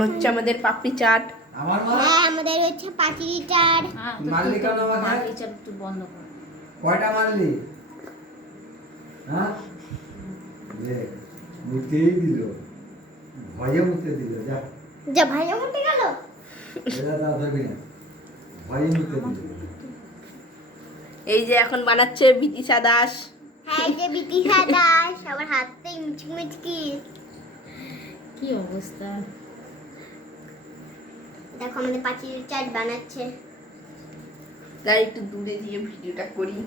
হচ্ছে আমাদের পাপড়ি চাট। হ্যাঁ আমাদের হচ্ছে পাপড়ি চাট। মারলি কেন আমাকে? পাপড়ি চাট একটু বন্ধ কর। কয়টা মারলি? হ্যাঁ লে মুতেই দিল, ভয়ে মুতে দিল। যা যা ভাইয়া মুতে গেল। এটা দা ধরবি না, ভয়ে মুতে দিল। এই যে এখন বানাচ্ছে বিতিশা দাস। হ্যাঁ এই যে বিতিশা দাস, সবার হাতে মিচকি মিচকি। কি অবস্থা, দেখো আমাদের পাপড়ি চাট বানাচ্ছে। তাই একটু দূরে দিয়ে ভিডিওটা করি।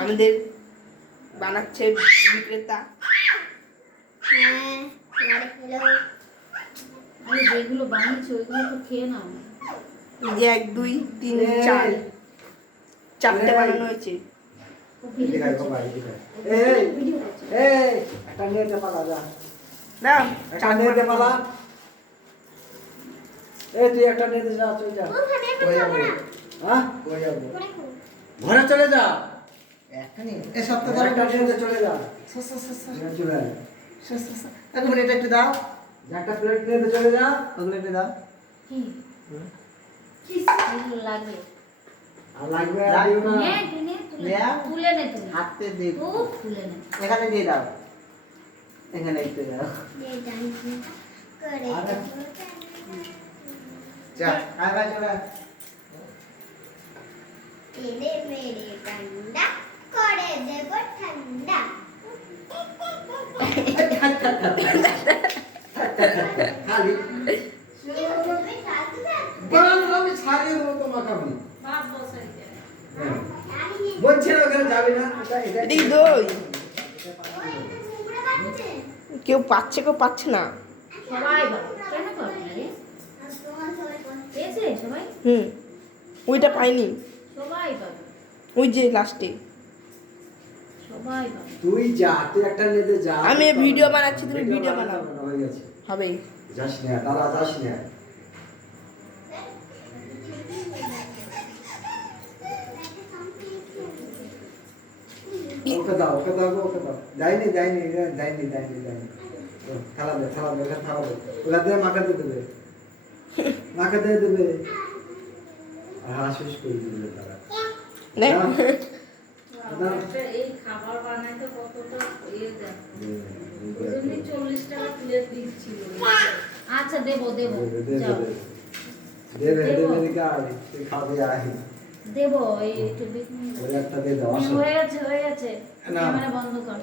আমাদের বানাচ্ছে বিক্রেতা। হ্যাঁ আরে হ্যালো, আমি যেগুলো বানিয়েছি ওইগুলো তো খেয়ে নাও। এই যে 1 2 3 4 চারটে বানানো হয়েছে। এদিকে আয় বাবা, এদিকে আয়। এই এই একটা নিয়ে দে পালা, যা না একটা নিয়ে দে পালা। এই তুই একটা নিয়ে দে, যা তুই যা। ওখানে এখন কই খাবো যাবে? না। হ্যাঁ কই যাবে? পরে খাবো। ঘরে চলে যা। একটা নিয়ে এ সপ্তাহ একটা নিয়ে দে, চলে যা। চলে আয়। এক মিনিট একটু দাও, যা, একটা প্লেট নিয়ে দে, চলে যা। ওগুলো একটু দাও। কি এগুলো লাগবে? আর লাগবে আর দিও না। নে তুই নে, নেয়া? তুলে নে তুমি। হাতে দিয়ে খুব তুলে নে। এখানে দিয়ে দাও, এখানে একটু দাও। দিয়ে জানি করে আরে। দেবো। যা আয় ভাই চলে আয়। তেরে মেরে ঠান্ডা করে দেব ঠান্ডা। খালি তুমি খাতে না? বানানো আমি ছাড়িয়ে দেবো, তো মাখাবি। বাপ বসাই দে। হ্যাঁ। আমি নিয়ে বলছে না ওখানে যাবি না, এটা এদিকে দই। ওই তো মুখটা কাটছে। কেউ পাচ্ছে কেউ পাচ্ছে না। সবাই বাবা কেন পাবে না রে? আর তোমার সবাই করছে। পেয়েছে সবাই? ওইটা পাইনি, সবাই পাবে, ওই যে লাস্টে। সবাই পাবে। তুই যা, তুই একটা নিয়ে দে, যা। আমি ভিডিও বানাচ্ছি, তুমি ভিডিও বানাও। হয়ে গেছে। হবে যাস না দাদা, যাস না। ওকে দাও, ওকে দাও, ওকে দাও। দেয়নি দেয়নি দেয়নি দেয়নি দেয়নি। থালা দে, থালা দে, ওখানে থালা দে। ওখান থেকে মাখাতে দেবে, মাখাতে দেবে। শেষ করে দিবে তারা। নে। এই খাবার বানাইতে কতটা ইয়ে দেয়, ওই জন্যই 40 টাকা প্লেট দিচ্ছিল। আচ্ছা দেবো দেবো, যাও দেবে দেবে দিকে আয়, তুই খাবি আয়। দেবো। এই একটু দেখুন, ওই একটা দিয়ে দাও। হয়ে গেছে হয়ে গেছে, না। ক্যামেরা বন্ধ কর।